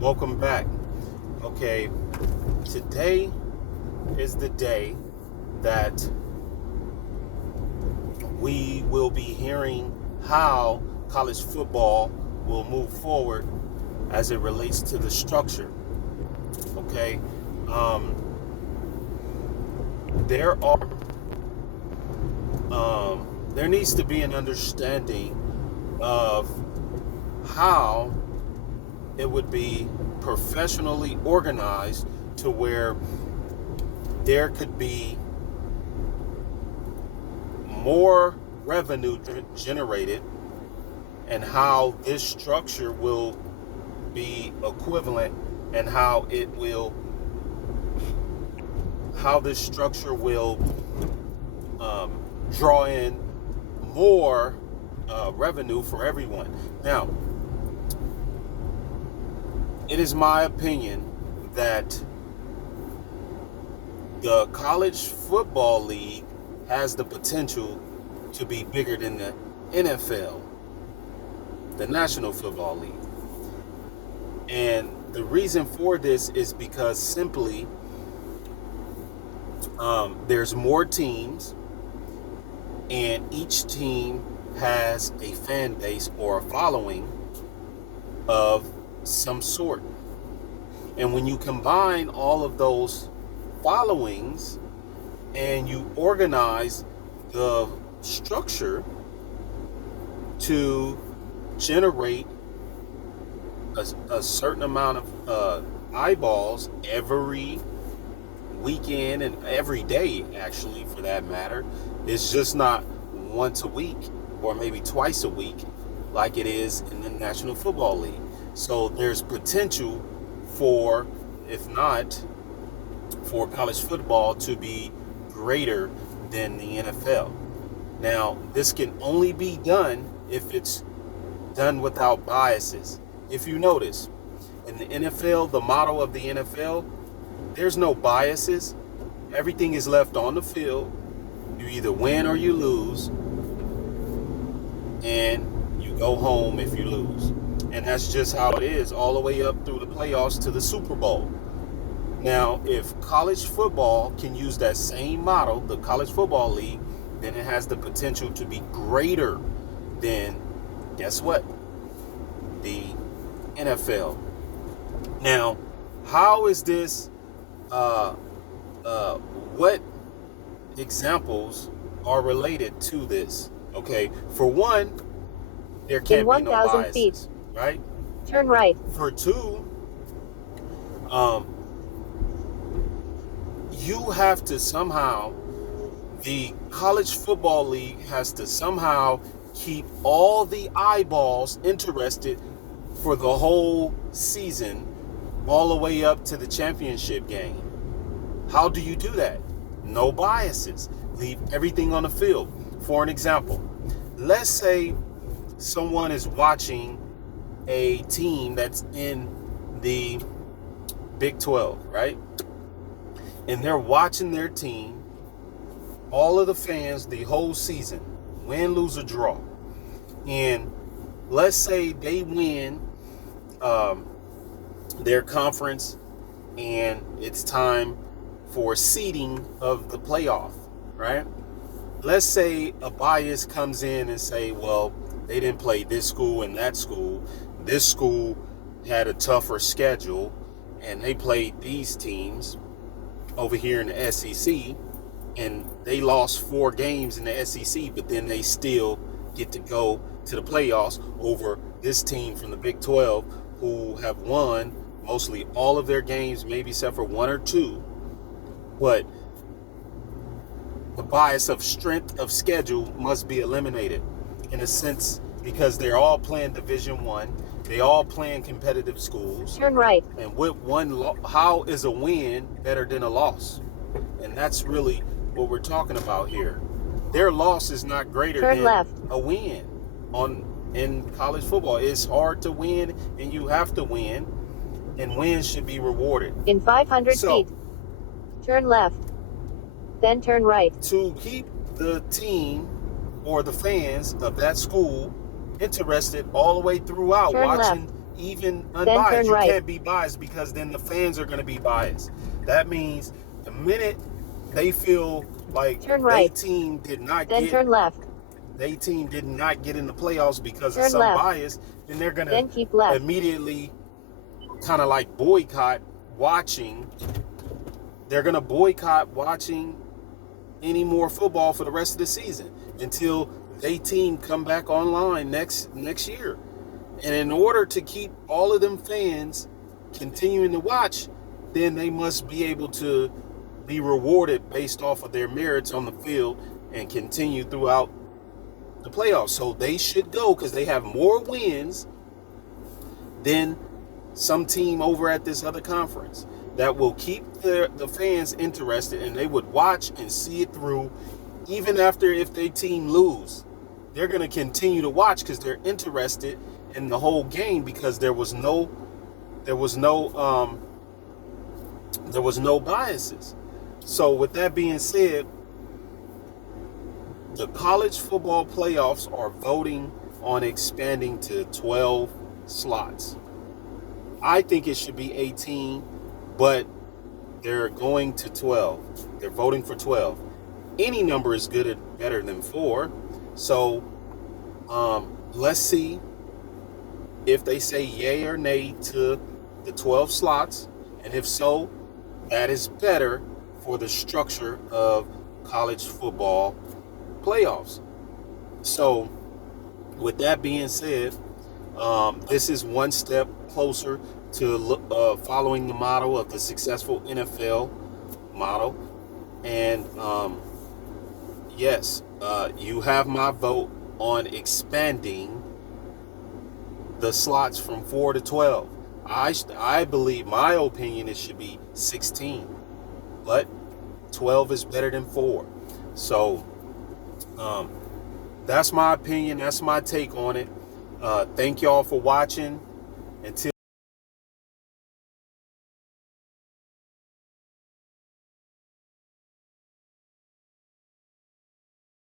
Welcome back. Okay, today is the day that we will be hearing how college football will move forward as it relates to the structure. Okay, um, there are there needs to be an understanding of how it would be professionally organized to where there could be more revenue generated, and how this structure will be equivalent, and how this structure will draw in more revenue for everyone. Now, it is my opinion that the college football league has the potential to be bigger than the NFL, the National Football League. And the reason for this is because simply there's more teams, and each team has a fan base or a following of some sort. And when you combine all of those followings and you organize the structure to generate a certain amount of eyeballs every weekend and every day, actually, for that matter, it's just not once a week or maybe twice a week like it is in the National Football League. So there's potential for, if not, for college football to be greater than the NFL. Now, this can only be done if it's done without biases. If you notice, in the NFL, the motto of the NFL, there's no biases. Everything is left on the field. You either win or you lose, and you go home if you lose. And that's just how it is all the way up through the playoffs to the Super Bowl. Now, if college football can use that same model, the College Football League, then it has the potential to be greater than, guess what? The NFL. Now, how is this, what examples are related to this? Okay, for one, there In can't be no 1,000 feet, biases, right? turn right. For two, um, you have to somehow, the College Football League has to somehow keep all the eyeballs interested for the whole season, all the way up to the championship game. How do you do that? No biases. Leave everything on the field. For an example, let's say someone is watching a team that's in the Big 12, right? And they're watching their team, all of the fans, the whole season, win, lose, or draw. And let's say they win their conference, and it's time for seeding of the playoff, right? Let's say a bias comes in and say, well, they didn't play this school and that school. This school had a tougher schedule, and they played these teams over here in the SEC, and they lost 4 games in the SEC, but then they still get to go to the playoffs over this team from the Big 12 who have won mostly all of their games, maybe except for 1 or 2. But the bias of strength of schedule must be eliminated, in a sense, because they're all playing Division One. They all playing competitive schools. Turn right. And with how is a win better than a loss? And that's really what we're talking about here. Their loss is not greater Turn than left. a win in college football. It's hard to win, and you have to win, and wins should be rewarded. In 500 So, feet, turn left. Then turn right. to keep the team or the fans of that school interested all the way throughout Turn watching even turn unbiased. You right. can't be biased because then the fans are going to be biased. That means the minute they feel like Turn their right. team did not Then get turn left. they team did not get in the playoffs because of Turn some left. bias, then they're going to Then keep left. immediately kind of like boycott watching. They're going to boycott watching any more football for the rest of the season until they team come back online next year. And in order to keep all of them fans continuing to watch, then they must be able to be rewarded based off of their merits on the field and continue throughout the playoffs. So they should go because they have more wins than some team over at this other conference that will keep the fans interested, and they would watch and see it through even after if their team lose. They're going to continue to watch because they're interested in the whole game because there was no biases. So with that being said, the college football playoffs are voting on expanding to 12 slots. I think it should be 18, but they're going to 12. They're voting for 12. Any number is good and better than 4. So let's see if they say yay or nay to the 12 slots. And if so, that is better for the structure of college football playoffs. So with that being said, this is one step closer to following the model of the successful NFL model. And yes, you have my vote on expanding the slots from 4 to 12. I believe, my opinion, it should be 16, but 12 is better than 4. So that's my opinion. That's my take on it. Thank y'all for watching. Until